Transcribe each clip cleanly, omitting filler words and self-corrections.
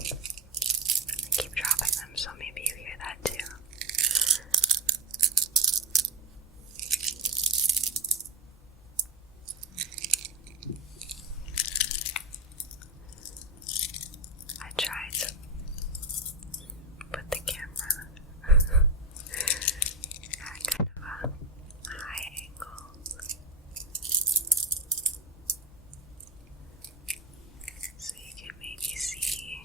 I keep dropping them, so maybe you hear that too. I tried to put the camera at kind of a high angle so you can maybe see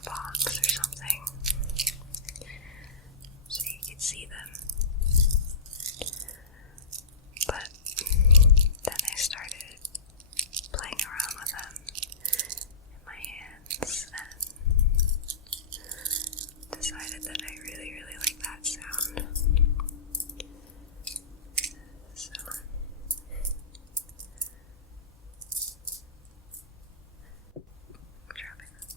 a box or something so you could see them. But then I started playing around with them in my hands and decided that I really, really like that sound. So dropping them.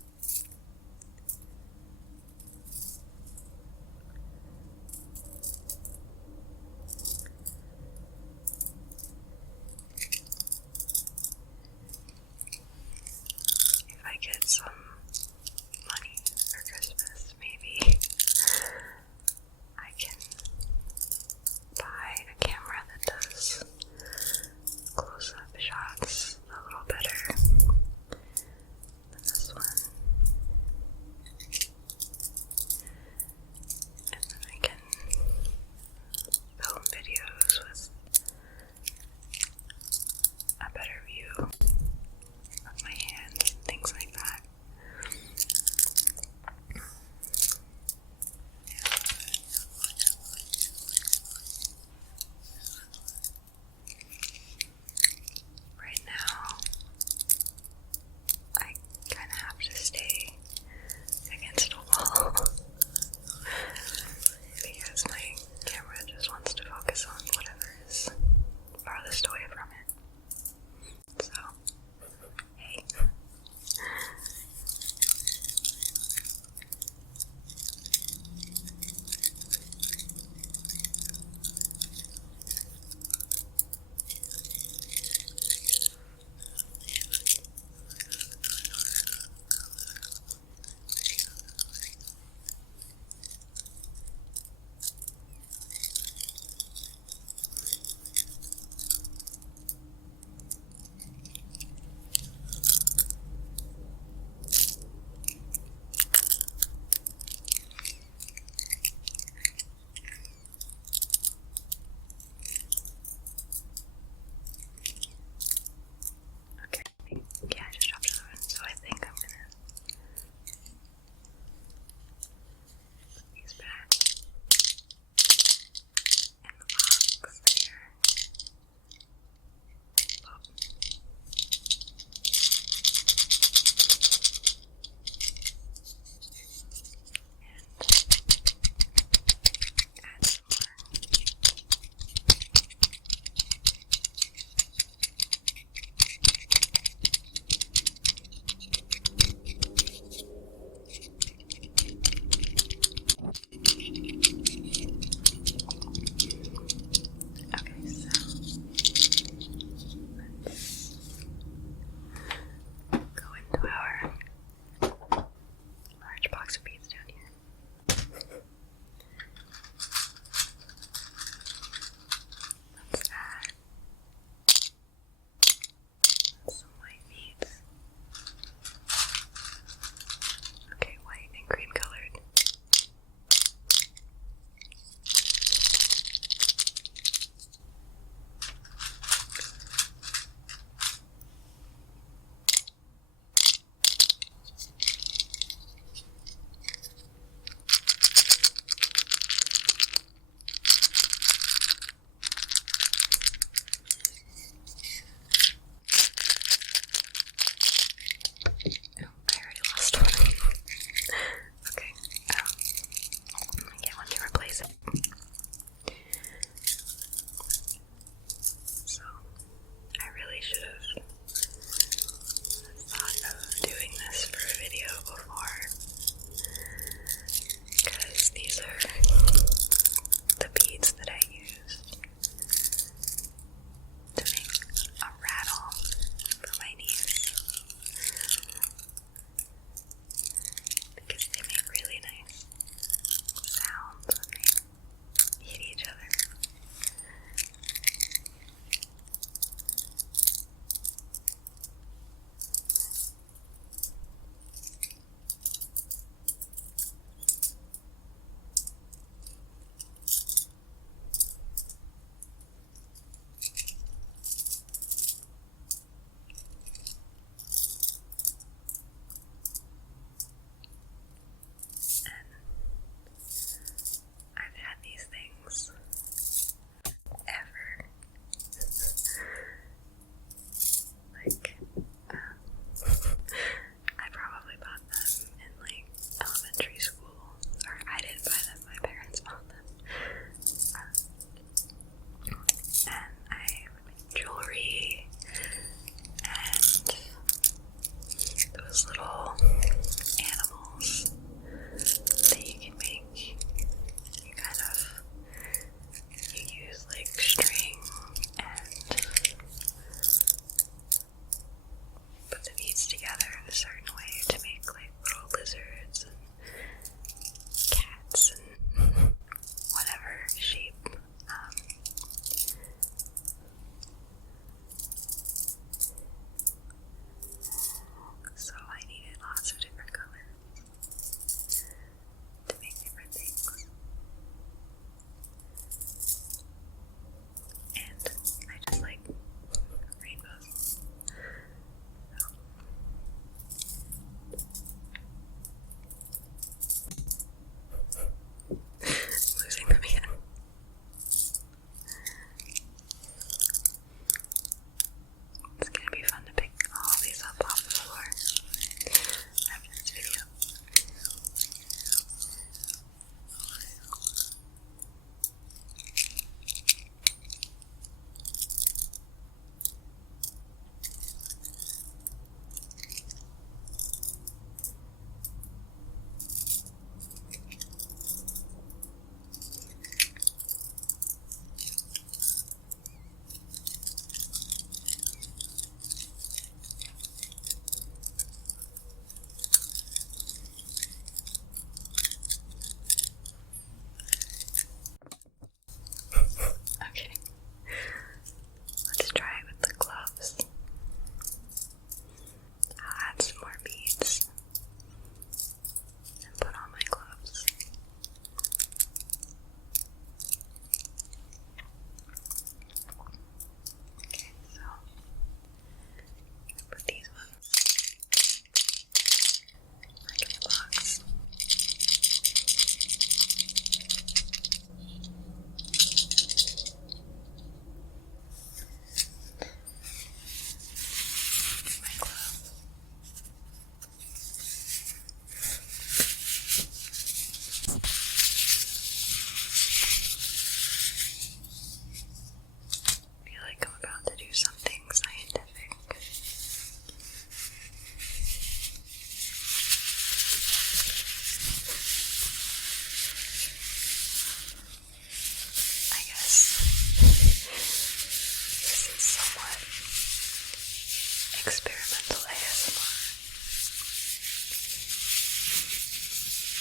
experimental ASMR.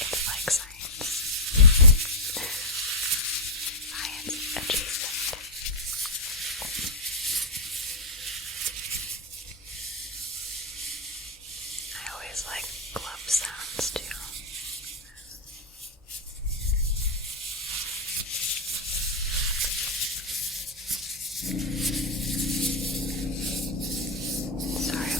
It's like science. Science adjacent. I always like glove sounds too. Sorry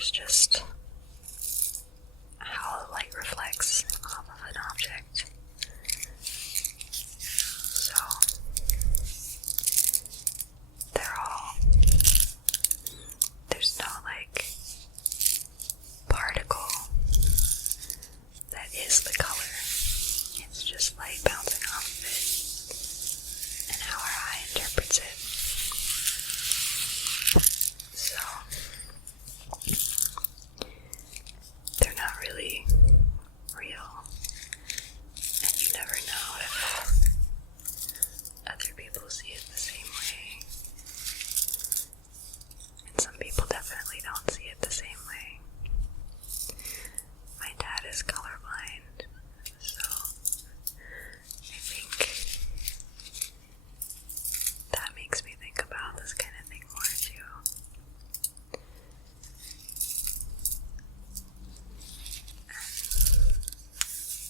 is just how the light reflects off of an object. So there's no like particle that is the color. It's just light bouncing off of it and how our eye interprets it. So they're not really real, and you never know if other people see it the same way. And some people definitely don't see it the same way. My dad is colorblind, so I think that makes me think about this kind of thing more too.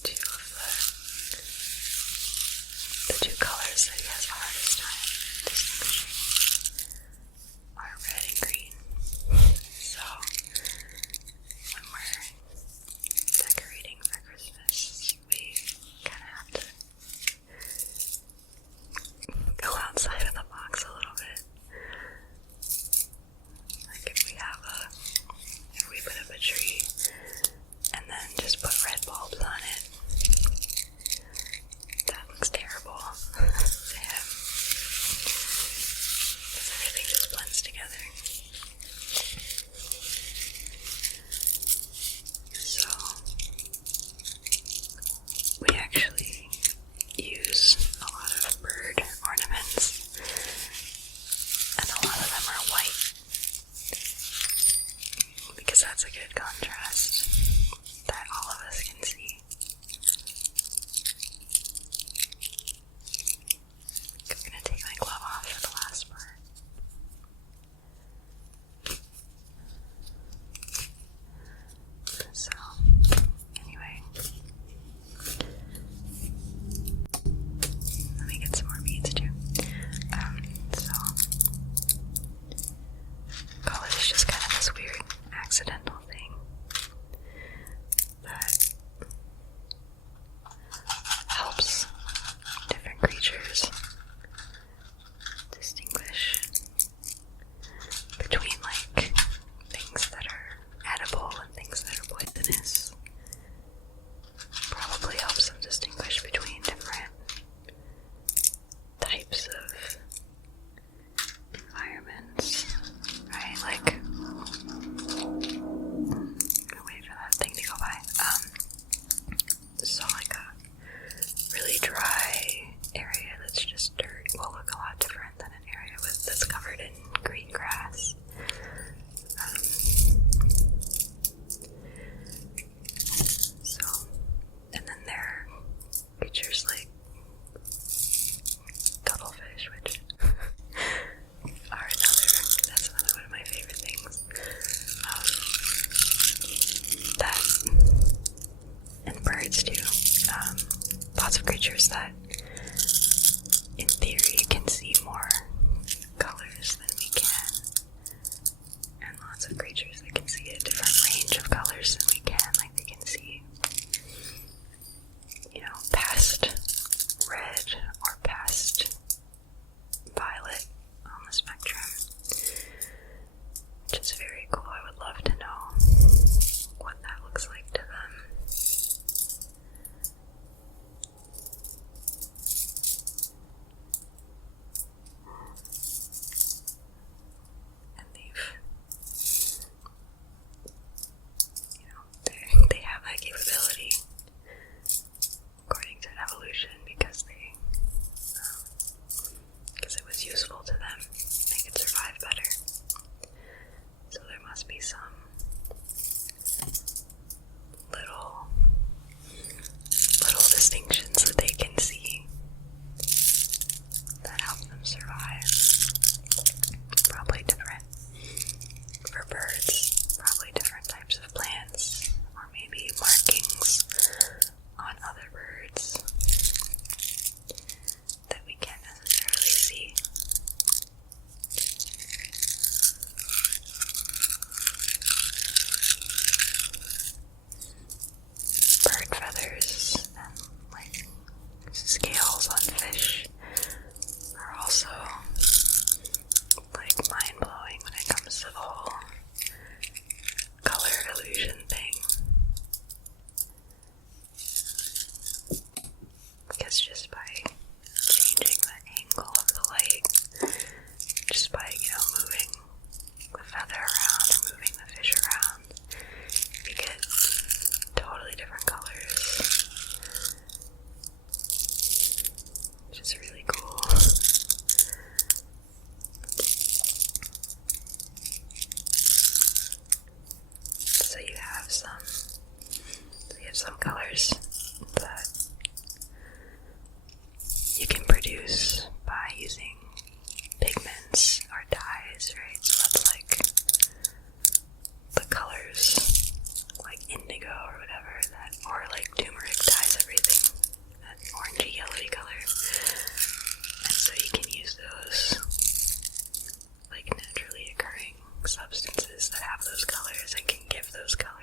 Two of the two colors that he has the hardest time distinguishing are red and green. So when we're decorating for Christmas, we kind of have to go outside of the box a little bit. Like if we put up a tree and then just put red bulbs on it, that looks terrible to him, because everything just blends together. So we actually use a lot of bird ornaments, and a lot of them are white, because that's a good contrast that all of us can see. I'm gonna take my glove off for the last part. So, anyway, let me get some more beads too. So, color is just kind of this weird accidental thing that helps different creatures distinguish between like things that are edible and things that are poisonous. Probably helps them distinguish between different types of environments, right? Like, I'm gonna wait for that thing to go by. So like a really dry area that's just dirt will look a lot different than an area that's covered in green grass. So, and then there are creatures like cuttlefish, which that's another one of my favorite things. That, and birds too. Lots of creatures that, in theory, can see more colors than we can. And lots of creatures that can see a different range of colors than we can. Like they can see, past red or past violet on the spectrum, which is very cool. I would love to know what that looks like to them. some colors that you can produce by using pigments or dyes, right? So that's like the colors, like indigo or whatever, or like turmeric dyes everything, that orangey yellowy color. And so you can use those like naturally occurring substances that have those colors and can give those colors